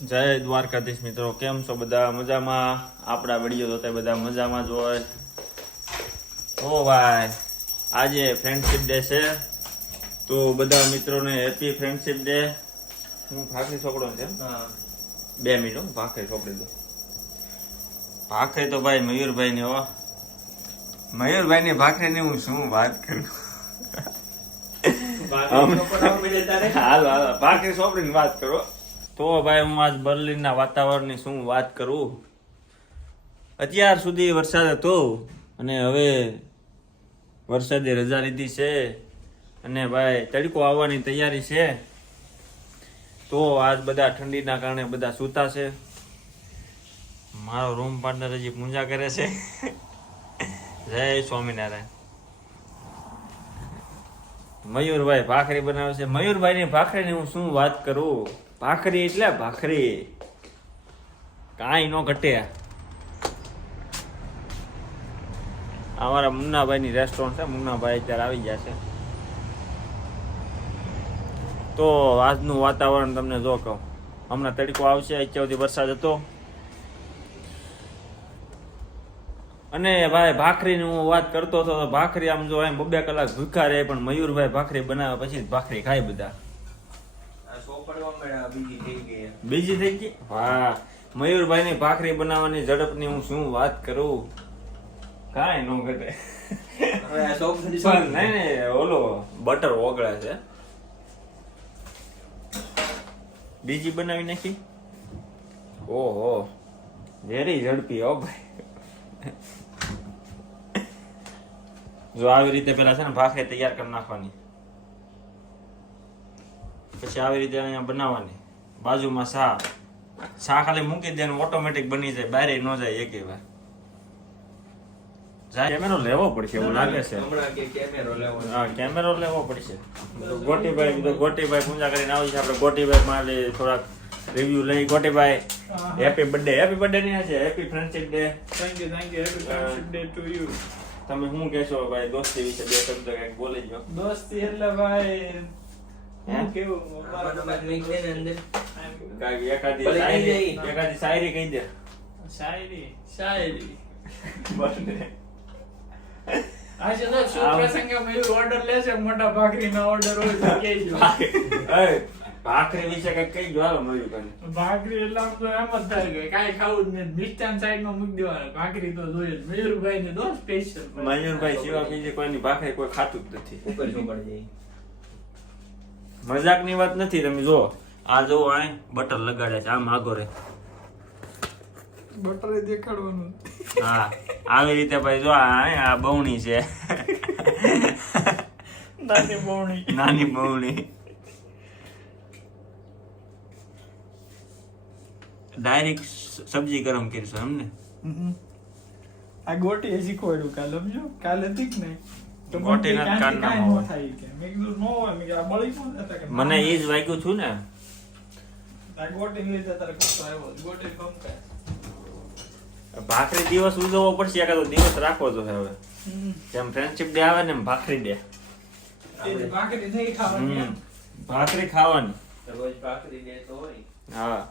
જય દ્વારકાધીશ મિત્રો, કેમ છો બધા? મજામાં? આપણા વિડીયો જોતા બધા મજામાં જ હોય. ઓ ભાઈ, આજે ફ્રેન્ડશિપ ડે છે, તો બધા મિત્રોને હેપી ફ્રેન્ડશિપ ડે. હું ભાખરી છોકડો છે. 2 મિનિટ હું ભાખરી છોકડી દઉં. ભાખરી તો ભાઈ મયુરભાઈ ની હો. મયુરભાઈ ની ભાખરી ની હું શું વાત કરું. હાલો હાલો ભાખરી છોકરી ની વાત કરો. તો ભાઈ હું આજ બર્લિનના વાતાવરણની શું વાત કરું. અત્યાર સુધી વરસાદ હતો અને હવે વરસાદે રજા લીધી છે અને ભાઈ તડકો આવવાની તૈયારી છે. તો આજ બધા ઠંડીના કારણે બધા સૂતા છે. મારો રૂમ પાર્ટનર હજી પૂજા કરે છે. જય સ્વામિનારાયણ. મયુરભાઈ ભાખરી બનાવે છે. મયુરભાઈની ભાખરીની હું શું વાત કરું. ભાખરી એટલે ભાખરી, કાંઈ ન ઘટે. અમારા મુન્નાભાઈની રેસ્ટોરન્ટ છે. મુન્નાભાઈ અત્યારે આવી ગયા છે. તો આજનું વાતાવરણ તમને જો કહું, હમણાં તડકો આવશે. અત્યાર સુધી વરસાદ હતો અને ભાઈ ભાખરીની હું વાત કરતો હતો તો ભાખરી આમ જો એમ 2 કલાક ભૂખ્યા રહે, પણ મયુરભાઈ ભાખરી બનાવે પછી જ ભાખરી ખાય બધા. બીજી થઈ ગઈ. હા, મયુરભાઈ ની ભાખરી બનાવવાની ઝડપ ની હું શું વાત કરું. કાંઈ નો ઘટે. નહીં ઓલો બટર ઓગળે છે. બીજી બનાવી નાખી. ઓહો, વેરી ઝડપી હો ભાઈ. જો આવી રીતે પેલા છે ને ભાખરી તૈયાર કરી નાખવાની, પછી આવી રીતે અહીંયા બનાવવાની. બાજુમાં શા ખાલી મૂકી દે, ઓટોમેટિક બની જાય, બહાર ન જાય એક વાર. કેમેરો લેવો પડશે એવું લાગે છે. હા, કેમેરો લેવો પડશે. ગોટીભાઈ પૂજા કરીને આવી છે. આપણે ગોટીભાઈ માટે થોડાક રિવ્યુ લઈ. ગોટીભાઈ, હેપી બર્થડે. હેપી બર્થડે ની છે, happy friendship day. Thank you happy friendship day to you. તમે શું કહેશો ભાઈ દોસ્તી વિશે? 2 શબ્દ કંઈક બોલી જો. દોસ્તી એટલે ભાઈ કેવું એકાદી શાયરી કહી દે. શાયરી આજે તો શું પ્રસંગે મયુર ઓર્ડર લેશે, મોટા ભાખરી ના ઓર્ડર હોય તો કહેજો. ભાખરી વિશે કઈ કઈ જો હાલો મયુરભાઈ. ભાખરી એટલે આમ તો એમ જ થાય કે કાંઈ ખાવું જ નહીં, મિષ્ટાન સાઈડ માં મૂકી દેવાનું. ભાખરી તો જોઈએ જ. મયુરભાઈ ને દો સ્પેશિયલ. મયુરભાઈ સિવાય બીજી કોઈની ભાખરી કોઈ ખાતું જ નથી. મજાક ની વાત નથી. તમે જો આ જો આ બટર લગાડે છે, આમ આગો રે બટર દેખાડવાનું. હા, આવી રીતે ભાઈ જો આ બહુણી છે. નાની બહુણી ડાયરેક્ટ સબ્જી ગરમ કરશો એમને. આ ગોટી હજી ખોડું કાલે સમજો. કાલે દીક નહીં ગોટી ના કાનમાં હોય. મને એ જ વાગ્યું છું ને. ભાખરી દિવસ ઉજવવો પડશે, એકાદો દિવસ રાખવો તો હવે. જેમ ફ્રેન્ડશિપ ડે આવે ને એમ ભાખરી ડે. ભાખરી ખાવાની. હા,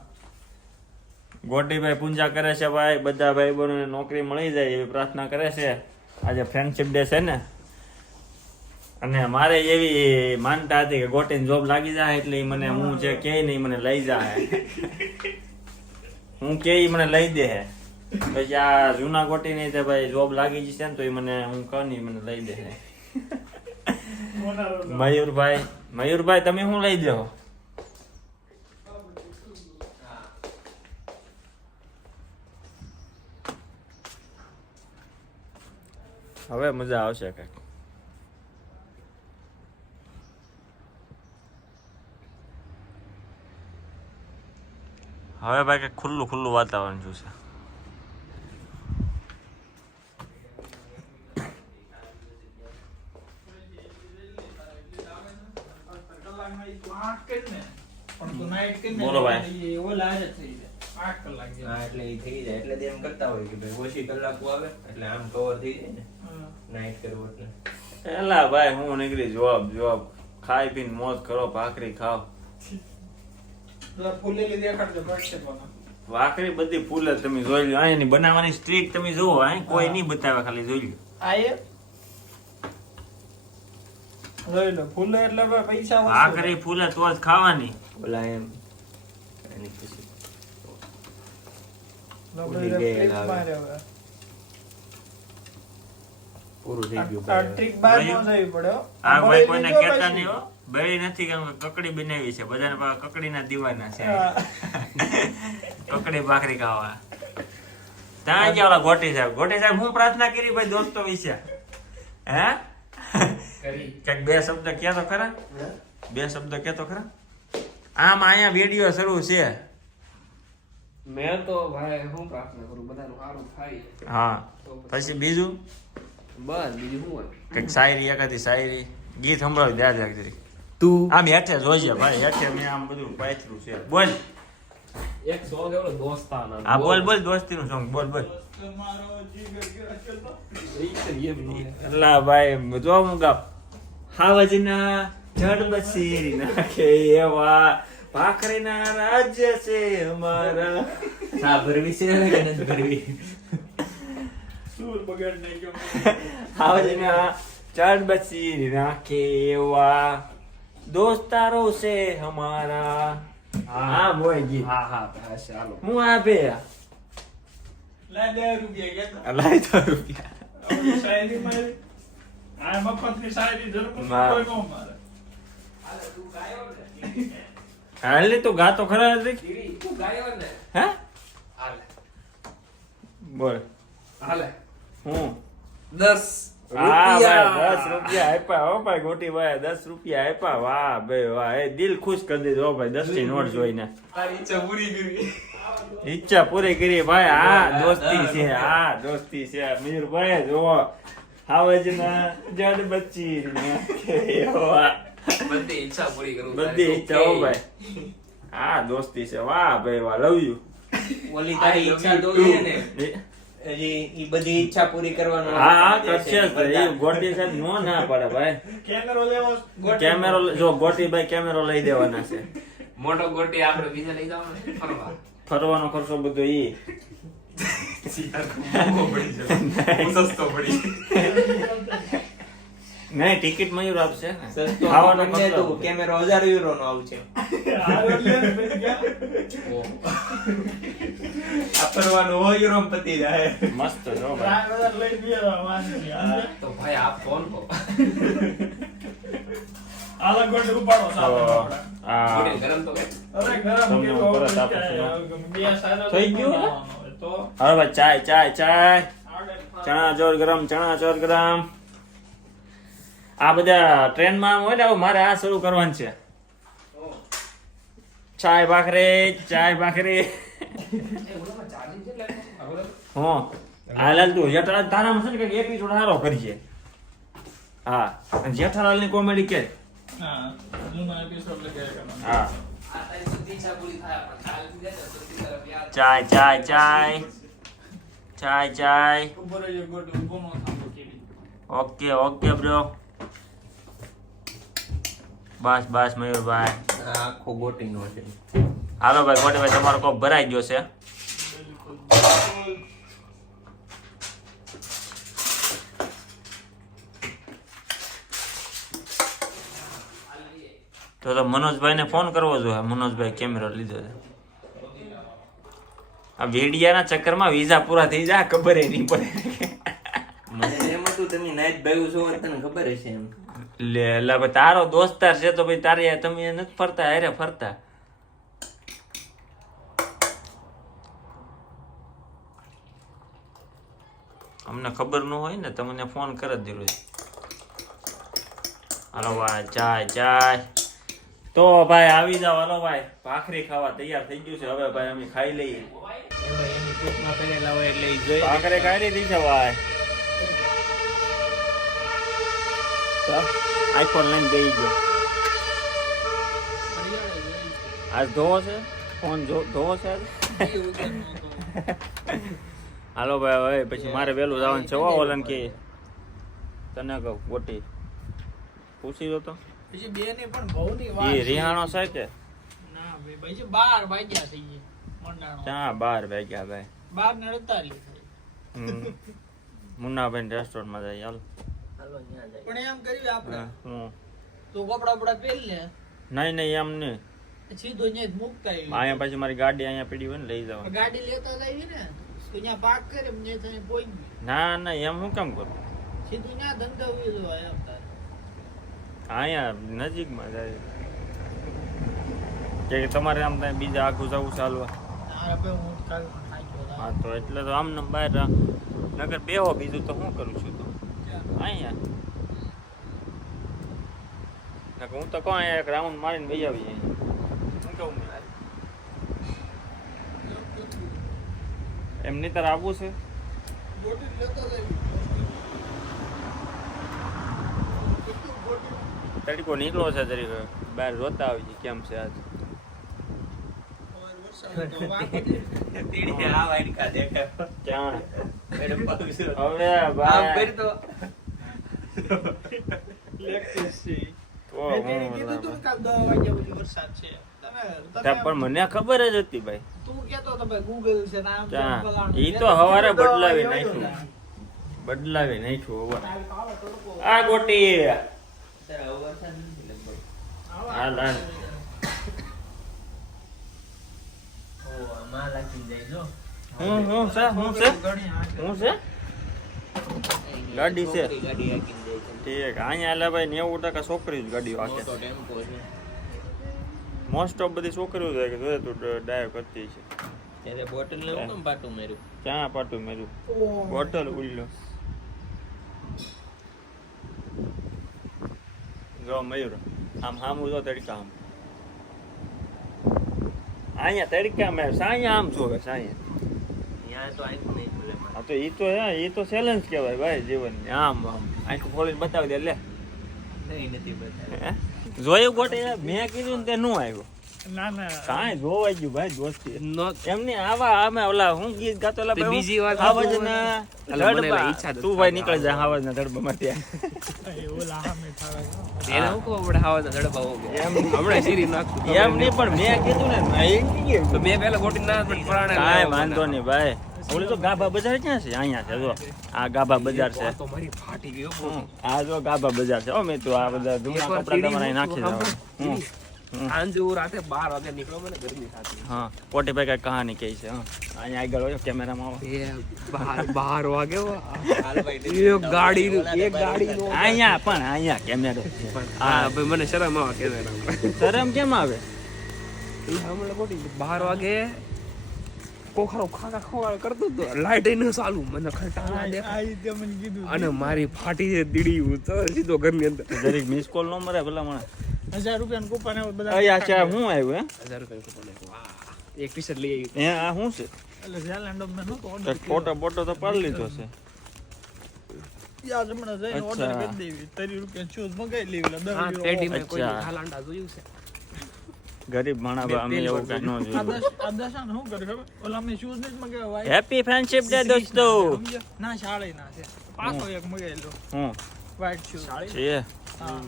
ગોટીભાઈ પૂજા કરે છે ભાઈ. બધા ભાઈ બહેનોને નોકરી મળી જાય એવી પ્રાર્થના કરે છે. આજે ફ્રેન્ડશિપ ડે છે ને, અને મારે એવી માનતા હતી કે ગોટીને જોબ લાગી જાય એટલે મને હું જે કે નહીં મને લઈ જાય. હું કે મને લઈ દે. પછી આ જૂના ગોટી નહીં તો ભાઈ જોબ લાગી જશે ને તો એ મને હું કહું નહીં મને લઈ દે. મયુરભાઈ તમે શું લઈ દો? હવે મજા આવશે કઈક. હવે ભાઈ કઈક ખુલ્લું વાતાવરણ જોશે. બોલો ભાઈ. એટલે એ થઈ જાય એટલે એમ કરતા હોય કે ભાઈ ઓછી કલાકો આવે એટલે આમ કવર થઈ જાય ને નાઈટ કરવું એટલે. એલા ભાઈ હું નીકળી જોબ ખાઈ પીને મોજ કરો, ભાખરી ખાઓ. ફૂલેલી દેખાડજો પ્રક્ષેપોમાં. વાકરી બધી ફૂલ જ તમે જોઈ લો. અહીંની બનાવવાની સ્ટ્રીક તમે જુઓ, અહીં કોઈ નહીં બતાવે, ખાલી જોઈ લો. આ એ જોઈ લો ફૂલે એટલે ભાઈ પૈસા વસૂલ. વાકરી ફૂલે તો જ ખાવાની. ઓલા એમ એની ખુશી. લો ફૂલી ભાઈ ગયેલ ટ્રીક આવે. મારે હવે. પૂરું થઈ ગયું આ ભાઈ. ટ્રીક બાર નો જવી પડે હો. આ ભાઈ બળી કોઈને લીધો કહેતા પછી. નહીં હો. બળી નથી, કેમ કે કકડી બનાવી છે. બધાને પાસે કકડીના દીવાના છે. હા. કકડી ભાખરી ખાવા. ત્યાં ગયા ઓલા ગોટી સાહેબ. ગોટી સાહેબ હું પ્રાર્થના કરી ભાઈ દોસ્તો વિશે? હે? કંઈક બે શબ્દ કહેતો ખરા? બે શબ્દ કહેતો ખરા? આમ અહીંયા વિડીયો શરૂ છે. મેં તો ભાઈ હું પ્રાર્થના કરું બધાનું સારું થાય. હા. પછી બીજું બસ બીજું શું હોય? કંઈક શાયરી, એકાદી શાયરી ગીત સંભળાવી દે આજે જરી. તું આમ હેઠે જોઈએ ભાઈ, હેઠે મેં આમ બધું પાથર્યું છે. બોલ. એક સોંગ એવડો દોસ્તાનો. હા બોલ બોલ, દોસ્તીનું સોંગ બોલ બોલ. તમારો જીગર કેવો ચલતો? અલ્લા ભાઈ જો હું ગાપ. હાવજના જડ બસીરી નાખે એવા ભાખરીના રાજ્ય છે અમારા. સા ભરવી છે ને કે નથી ભરવી? સૂર બગાડ નાખ્યો. હાવજના જડ બસીરી નાખે એવા દોસ્તારો છે અમારા. હા બોય ગીત. હા હા બસ ચાલો. હું આપે લાય 10 રૂપિયા ગયા અલ્લાહ તો રૂપિયા. તા. શાયરી મારી. આ મફતની શાયરી જરૂર વાહ. કોઈ નો મારે. હાલ તું ગાતો ખરા નથી? તું ગાયો ને? હે હાલે બોલ. હાલે હું 10 હા ભાઈ 10 રૂપિયા આપ્યા હો ભાઈ. ગોટી ભાઈ 10 રૂપિયા આપ્યા. વાહ ભાઈ વાહ, એ દિલ ખુશ કરી દીધું હો ભાઈ 10 ની નોટ જોઈને. તારી ઈચ્છા પૂરી કરી. ઈચ્છા પૂરી કરી ભાઈ. આ દોસ્તી છે, આ દોસ્તી છે. મયુરભાઈ જોવો હાવજના જડ બચી બધી ઈચ્છા પૂરી કરું. બધી ઈચ્છા હો ભાઈ. આ દોસ્તી છે. વાહ ભાઈ વાહ, લવ યુ. ઓલી તારી ઈચ્છા તો છે ને હજી ઈ બધી ઈચ્છા પૂરી કરવાનો હા હા કરશે જ. એ ગોટી સાહેબ નો ના પડે ભાઈ. કેમેરો લેવો કેમેરો જો ગોટીભાઈ કેમેરો લઈ દેવાના છે. મોટો ગોટી આપણે બીજે લઈ જવાનો છે ફરવા. ફરવાનો ખર્ચો બધો ઈ. મોંઘો પડી જશે. હું સસ્તો પડી. નહીં ટિકિટ મયુર આપશે ને. સસ્તો ખાવાનો આપણને ખર્ચો તો બધો. કેમેરો 1000 યુરો નો આવશે આ ફરવાનું હોય યુરો પતી જાય મસ્ત જો ભાઈ. લઈ ગયા વાંચી તો ભાઈ આપ ફોન કો. આલા ગોટ ઉપાડો સાથે તો આપણે. આ ગોટી ગરમ તો કે. અરે ગરમ તમને કેવો પરત હવે આપું છું. બે સારા થઈ ગયું ને? બનાવવાનો હોય તો હવે ભાઈ ચાય ચાય ચાય. આવડે ચણા ચોર ગરમ, ચણા ચોર ગરમ. આ બધા ટ્રેનમાં હોય ને હવે મારે આ શરૂ કરવાનું છે. ચાય ભાખરી, ચાય ભાખરી. એ ઓલામાં ચાર્જિંગ છે એટલે હવે હું હાલાલ તું જેઠાલાલ તારામાં છે ને કંઈક એપિસોડ સારો કરીએ. હા અને જેઠાલાલ ની કોમેડી કે. હા જૂના એપિસોડ લગાવ્યા કરવાનો. હા આ તારી બધી ઈચ્છા પૂરી થાય પણ કાલથી જશે તો સીધી તરફ યાદ. ચાય ચાય ચાય ચાય ચાય. ઉપર જ ગોટ ઊભો નો થાંભો કેવી. Okay okay bro. બસ બસ મયુરભાઈ. આ આખો ગોટી નો છે હાલો ભાઈ મોટી ભાઈ તમારો કોપ ભરાઈ ગયો છે. તો મનોજભાઈ ને ફોન કરવો જોઈએ. મનોજભાઈ કેમેરો લીધો છે. આ વેડિયાના ચક્કરમાં વિઝા પૂરા થઈ જાય ખબર નહીં પડે. મને એમ હતું તમે નાઈટ ભાઈ છો તને ખબર હશે એમ લે લા ભાઈ તારો દોસ્તાર છે તો ભાઈ તારે તમે નથી ફરતા હારે ફરતા. અમને ખબર ન હોય ને તમને ફોન કરે જ દીધો. હાલો ભાઈ ચાય ચાય. તો ભાઈ આવી જાવ. હાલો ભાઈ ભાખરી ખાવા તૈયાર થઈ ગયું છે. હવે ભાઈ અમે ખાઈ લઈએ. એની પેટમાં પહેરેલા હોય એટલે ઈ જોઈ ભાખરી ખાઈ લીધી છે ભાઈ. આઈફોન લઈને બેસી ગયો. આજ ધોવો છે ફોન ધોવો છે આજ? હાલો ભાઈ હવે પછી મારે વહેલું જવાનું છે. હો ઓલન કે તને કહું ગોટી પૂછી દો તો. પછી બે ની પણ બહુ ની એ રિહાણો છે કે ના ભાઈ છે 12 વાગ્યા થઈ ગયા મંડાણો ક્યાં 12 વાગ્યા ભાઈ 12:48 મુન્નાભાઈ રેસ્ટોરન્ટમાં જાય હાલ હાલો ન્યા જાય. પણ એમ કર્યું આપણે હું તો કપડા બપડા પહેરી લે નહીં એમ નહીં સીધો અહીંયા જ મૂકતા આવી અહીંયા પછી મારી ગાડી અહીંયા પડી હોય ને લઈ જવા ગાડી લેતા જ આવી ને તો અહીંયા પાર્ક કરે ત્યાં થઈને પહોંચી ના એમ હું કેમ કરું સીધું ના ધંધા ઉઈ જવાય એમ તારે અહીંયા નજીકમાં જાય કે તમારે આમ ત્યાં બીજા આખું જવું ચાલવા તારે ભાઈ હું કાલ પણ થાક્યો હતો. હા તો એટલે તો આમને બહાર નગર બેહો બીજું તો શું કરું છું તો અહીંયા નકર હું તો કહું અહીંયા એક રાઉન્ડ મારીને બેસી આવીએ શું કહું એમની તાર આવવું છે બોટી લેતા જ આવી. તડકો નીકળો છે જરીક બહાર જોતા આવી કેમ છે આજ તીડી આ વાડકા દેખાય. ક્યાં મેરે પગ છે. હવે આમ ભાઈ કરી તો તો મેં તેને હું કીધું તું કાલ 10 વાગ્યા સુધી વરસાદ છે ત્યાં પણ મને ખબર જ હતી ભાઈ તું કેતો તો ભાઈ ગૂગલ છે નામ છે, ક્યાં ફલાણું. ઈ તો હવારે બદલાવી નાખ્યું આ ગોટી તારે આવો વરસાદ નથી લગભગ. હા લાન ઓ આમાં લાગી જાય જો. હું છે ઘણી હાથ. હું છે ગાડી છે છોકરી ગાડી હાંકીને જાય છે. ઠીક અહીંયા એટલે ભાઈ 90% છોકરી જ ગાડીઓ મોટો હાકે ટેમ્પો છે. મોસ્ટ ઓફ બધી છોકરીઓ છે કે જોઈએ તું ડાયો કરતી છે ત્યારે બોટલ ને હું કેમ પાટું માર્યું? ક્યાં પાટું મેરું ઓહ. બોટલ ઉલ્લો જો મયુર આમ હામું જો તડકા આમ અહીંયા તડકા મેં સાયા આમ જોવે સાયા ત્યાં તો આંખ નહીં ખુલે મારે. હા તો ઈ તો ચેલેન્જ કહેવાય ભાઈ જીવનની આમ આખું ખોલીને બતાવી દે લે નહીં નથી બતાવ્યું. હે? જોયું ગોટે મેં કીધું ને તે નું આવ્યો ના ના કાંઈ જોવાઈ ગયું ભાઈ દોસ્તી Not એમની આવા આમે ઓલા હું ગીત ગાતો ઓલા તે ભાઈ બીજી વાત આવાજના અલા, મને ધડબા. ઈચ્છા જ તું ભાઈ નીકળી જા આવાજના ધડબામાંથી ઓલા હામે થાવે એને હું કહું આપણે હાવાના ધડપા હો ગયા. એમ હમણાં શીરી નાખું એમ નહીં પણ મેં કીધું ને મેં એમ કીધું. તો મેં પહેલા ગોટી ના પણ પરાણે કાંઈ વાંધો નહીં ભાઈ ઓલી તો ગાભા બજાર ક્યાં છે અહીંયા છે જો આ ગાભા બજાર છે તો મારી ફાટી ગયો આ જો ગાભા બજાર છે ઓ મેં તો આ બધા જૂના એકવાર કપડા તમારે અહીં તીડી નાખી મૂકું, દેવા સાંજે હું રાતે 12 વાગે નીકળો મને ગરમી થતી હા કોટી ભાઈ કઈ કહાની કહી છે હા અહીંયા આગળ હોય કેમેરામાં આવો. એ 12 વાગે હો. હાલ ભાઈ એક ગાડીનું અહીંયા પણ અહીંયા કેમેરો છે. હા ભાઈ મને શરમ આવે કેમેરા શરમ કેમ આવે હમણાં ગોટી 12 વાગે કોખરો ખાખા ખોવા કરતો તો લાઈટ ન ચાલુ મને ખટાણા દેખાય આ રીતે મને કીધું અને મારી ફાટી છે દીડી ઉતર સીધો ઘરની અંદર જરીક મિસ કોલ નો મરે ભલા મને 1000 રૂપિયાનું કૂપન આવે બધા અહીંયા છે હું આવ્યું 1000 રૂપિયા કૂપન વાહ એક ટી-શર્ટ લઈ આવી હે આ શું છે એટલે ઝેલેન્ડ મેં નતો તો ઓર્ડર ફોટો બોટો તો પાડી લીધો છે યાર હમણાં જઈને ઓર્ડર અચ્છા. કરી દેવી 30 રૂપિયા શૂઝ મંગાવી લેવી એટલે 10 હા યુરો પેટીમાં કોઈ અચ્છા. હાલાંડા જોયું છે ગરીબ માણા બા અમે એવું કઈ ન આ જોયું 10 શું કરે ખબર ઓલા મેં શૂઝ નહીં જ મંગાવ્યા હેપી ફ્રેન્ડશિપ ડે દોસ્તો સમજ્યો? ના શાળે ના છે પાછો એક મંગાવેલો હું વ્હાઈટ શૂઝ છે હા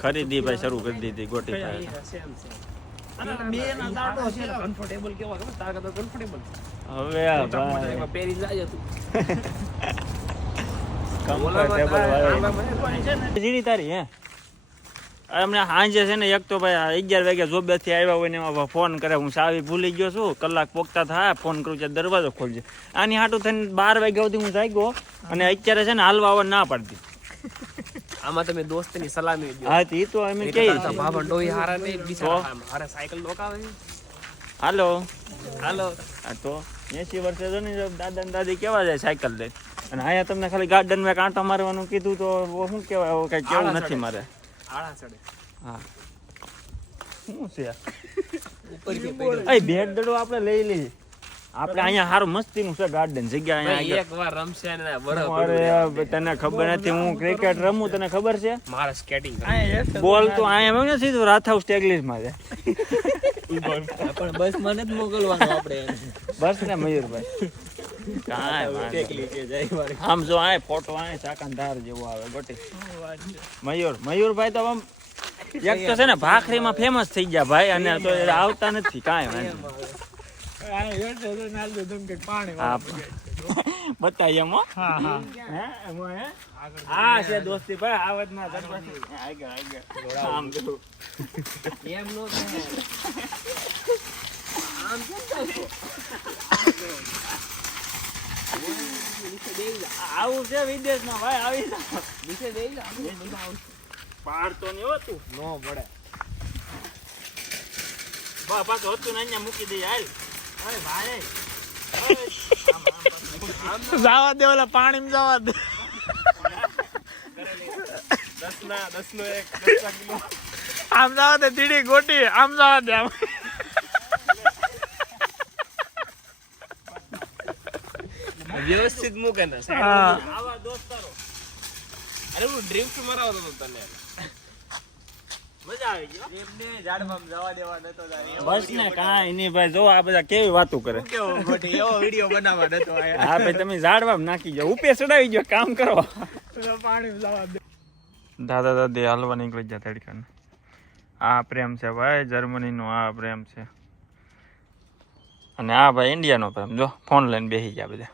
ખરીદી ભાઈ શરૂ કરી દીધી ગોટી કયા ભાઈ સેમ સેમ અને બે ના દાડો છે કમ્ફર્ટેબલ કેવા ખબર તારા કરતા કમ્ફર્ટેબલ હવે આ ભાઈ એમાં પહેરી જાય તું કમ્ફર્ટેબલ વાળી જીડી તારી હે અમને સાંજે છે ને એક તો ભાઈ 11 વાગ્યા જોબેથી આવ્યા હોય ને એમાં ફોન કરે હું ચાવી ભૂલી ગયો છું કલાક પોગતા થાય ફોન કરું છે દરવાજો ખોલજે આની હાટું થઈને 12 વાગ્યા સુધી હું જાગ્યો અને અત્યારે છે ને હાલવા આવવા ના પાડતી આમાં તમે દોસ્તની સલામી દો હા ઈ તો અમે કે બાબા ડોઈ હારા ને બિચારા હારે સાયકલ ડોકાવે હાલો હાલો આ તો 80 વર્ષે જો ને દાદા ને દાદી કેવા જાય સાયકલ લઈ અને અહીંયા તમને ખાલી ગાર્ડન માં કાંટો મારવાનું કીધું તો શું કહેવાય હવે કઈ કેવું નથી મારે આળા ચડે હા શું છે ઉપર કે પડ્યો. એ ભેટ દડો આપણે લઈ લઈએ આપણે અહીંયા સારું મસ્તીનું છે ગાર્ડન જગ્યા અહીંયા એક વાર રમશે ને બરફ અરે તને ખબર નથી હું ક્રિકેટ રમું તને ખબર છે મારે સ્કેટિંગ બોલ તો અહીંયા ને સીધું રાથાઉસ ટેગલીસ માં છે પણ બસ મને જ મોકલવાનું આપણે બસ ને મયુરભાઈ કાંઈ વાંધો ટેકલી કે જાય મારે. નહીં. આમ જો આ ફોટો આ ચાકાન ધાર જેવો આવે ગોટી મયુરભાઈ તો આમ એક તો છે ને ભાખરીમાં ફેમસ થઈ ગયા ભાઈ, અને તો એ આવતા નથી કાંઈ વાંધો નહીં. પાણી હા બતાવી એમ હો. હા હા હે એમાં હે આ છે દોસ્તી ભાઈ, આવતમાં ગણપતિ આગળ આગળ આમ જો એમ નો થાય. આમ કેમ કરશો? આવું છે વિદેશમાં ભાઈ, આવી જાવ. નીચે દઈ જા, આપણે બધા આવશું. પાડતો નહીં હોતું નો પડે. બા પાછું હતું ને અહીંયા મૂકી દઈએ હાલ. અરે ભાઈ જવા દે, ઓલા પાણી જવા દે. 10 નો એક 10 કિલો આમ જવા દે દીડી ગોટી, આમ જવા દે. આમ વ્યવસ્થિત મૂકે ને. હા આવા દોસ્તારો અરે હું ડ્રિફ્ટ મરાવતો હતો તને. મજા આવી ગયો. એમને ઝાડમાં જવા દેવા નતો તારે. બસ ને કાંઈ નહીં ભાઈ, જો આ બધા કેવી વાતો કરે. કેવો ગોટી એવો વિડિયો બનાવવા નતો આયા. હા ભાઈ તમે ઝાડવામાં નાખી જાઓ, ઉપે ચડાવી ગયો, કામ કરો. પાણી જવા દે. દાદા દાદી હાલવા નીકળી ગયા તડકાને. આ પ્રેમ છે ભાઈ, જર્મનીનો આ પ્રેમ છે, અને આ ભાઈ ઇન્ડિયાનો પ્રેમ. જો ફોન લઈને બેસી ગયા બધા.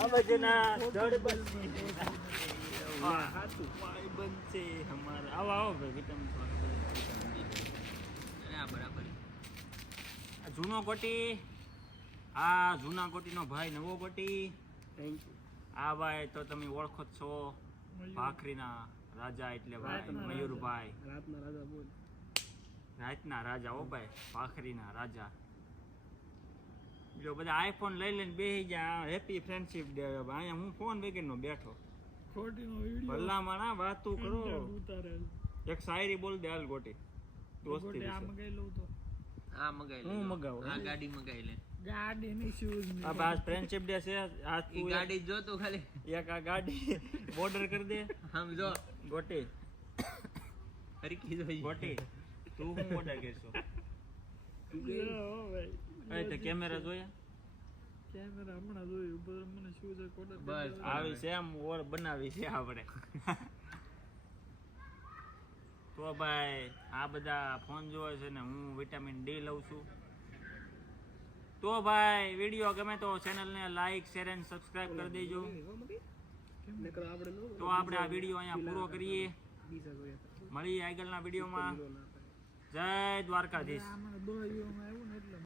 આ બધાના જડબંધી હા હાથું પાઈ બનશે હમારા. આવો આવો ભાઈ વિટામિન બરાબર. આ જૂનો ગોટી, આ જૂના ગોટીનો ભાઈ નવો ગોટી. આ ભાઈ તો તમે ઓળખો જ છો, ભાખરીના રાજા એટલે ભાઈ મયુરભાઈ. રાતના રાજા હો ભાઈ, ભાખરીના રાજા. જો બધા આઈફોન લઈ લઈને બેસી ગયા. Happy friendship day. અહીંયા હું ફોન વગરનો બેઠો. ભલામાં ના વાતું કરો. એક શાયરી બોલ દે હાલ ગોટી દોસ્તી વિશે. આ મગાઈ લે. હું મગાવું આ ગાડી મગાઈ લે. ગાડીની શૂઝ આ બસ ફ્રેન્ડશિપ ડે છે. આ ઈ ગાડી જો તું ખાલી. એક આ ગાડી બોર્ડર કરી દે. આમ જો. ગોટી હરકી જોઈ. ગોટી તું હું ઓર્ડર કરશો? એ તે કેમેરા જોયા? કેમેરા હમણાં જોયું, પણ મને શૂઝ એક order કરી બસ. દેવાનો. આવી સેમ ઓર બનાવી છે આપણે. તો ભાઈ આ બધા ફોન જોવે છે ને હું વિટામિન ડી લઉં છું. તો ભાઈ વિડીયો ગમે તો ચેનલને લાઈક શેર અને સબસ્ક્રાઇબ કરી દેજો. તો આપણે આ વિડીયો અહીંયા પૂરો કરીએ. મળીએ આગળના વિડીયોમાં. જય દ્વારકાધીશ. આમાં દોડીઓમાં આવ્યું ને એટલે